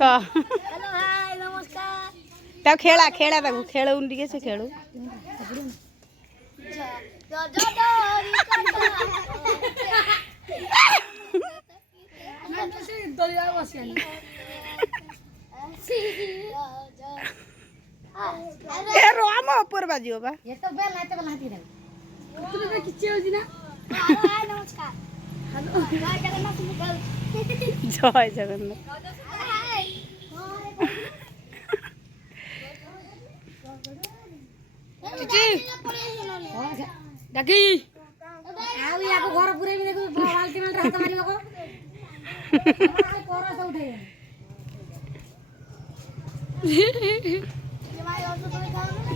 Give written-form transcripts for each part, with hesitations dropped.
Hello hi नमस्कार ता खेला खेला ताकू खेलौन टिके से खेलू ए रोम ऊपर बाजियो बा ये तो बेल लाते बेल हाथी रे तू रे किछ होजी ना हाय नमस्कार हेलो जय जगन्नाथ जय जगन्नाथ डाकी आउ या को घर पुरे भी देखो बाल्टी में हाथ मारिबो को कोरा से उठे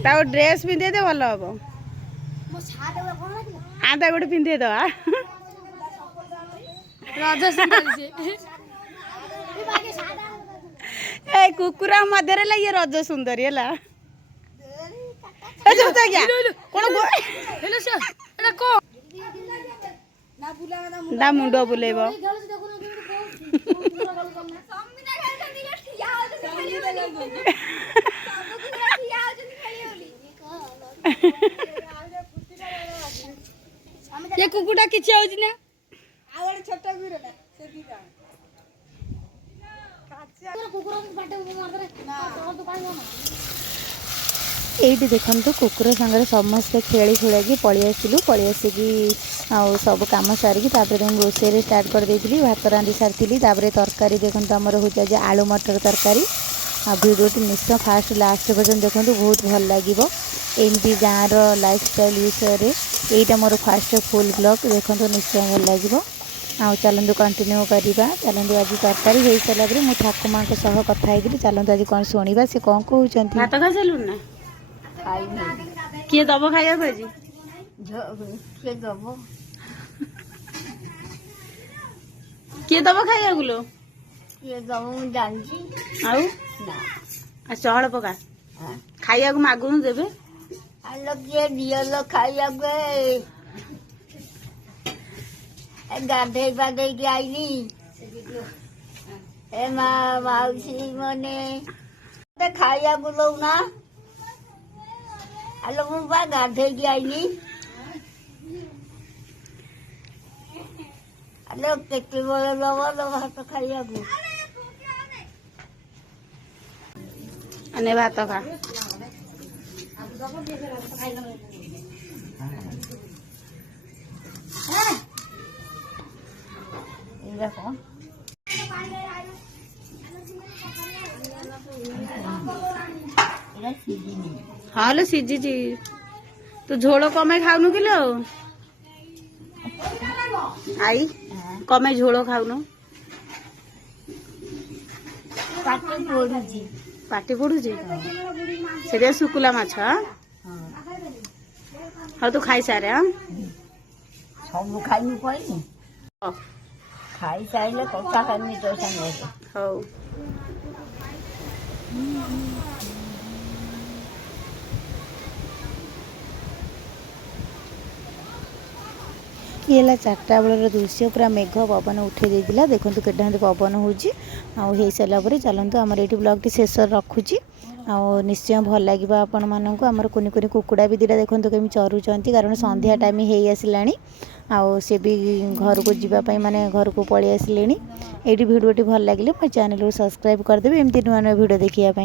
ता ड्रेस पिंधे दे भलो हबो मो छात रे कोन लागला आधा गोटे पिंधे दो राजा सुंदर से ए कुकुरा मधरे ला ये रज सुंदरी हला ए जोता गया कोन गो हेलो सर एटा को ना बुला ना मुंडो बुलेबो ये कुकुटा किछ होजी ना आवर छोटा भी रहला से दीदा कुकुर पाटे मार दे ना तो काई हो ना एठी देखंतु कुकुर संगे समस्त खेली खुलाकी पळी आसिलु पळी आसिकी आउ सब काम सारिकी तापर हम रोसे स्टार्ट कर देइथिली भात रांधी सारथिली तापर तरकारी देखंतु हमर होजा जे आलू मटर तरकारी आ वीडियोटी निश्चय फास्ट लास्ट पर्यंत देखंतु बहुत भल लागिवो एमती गाँव लाइफस्टाइल विषय एटा मोर फास्ट फुल ब्लॉग देखंतु निश्चय भल लागिवो आ चलंतु कंटिन्यू करवा चलंतु आज तरकारी हो सारा पर मु ठाकुर माँ सह कथा होगी चलंतु आज कौन शुणा से कौन कहते भात खा सारू ना किए दब खाया आज किए दब किए दब खाया लो ये दब मु जानची आउ ना चहल पका खाया मागुन देवे आलो किए दियलो खाया गए गाधे बाधे के आईनी ए माउसी मने खाया गुलो ना आलो मु बा गाधे के आईनी आलो केते बोले लो भात खाया गु अने भात खा देखो हाँ लो सीझी तू झोल कमे खाऊनु किलो आई कमे झोल खाऊनु पाटी पड़ुची से सुकुला माछ हाँ तू खाई सारे हाँ सब खाई पड़ी खाई सारे कथा खाई तो संगे हौ ये चार्टा बेलर दृश्य पूरा मेघ पवन उठे देला देखो के पवन हो सारापर चलतु आम ये ब्लॉग शेष रखुची निश्चय भल लगे आपण मानक आमर कुनि कुनि कुकुड़ा भी दीटा देखो कमी चरुंच कारण संध्या टाइम हो आसला सी भी घर को जीवाई माने घर को पलि आसिले ये भिडियोटी भल लगे मो चैनल को सब्सक्राइब करदेवी एमती नुआ नुआ भिडियो देखा।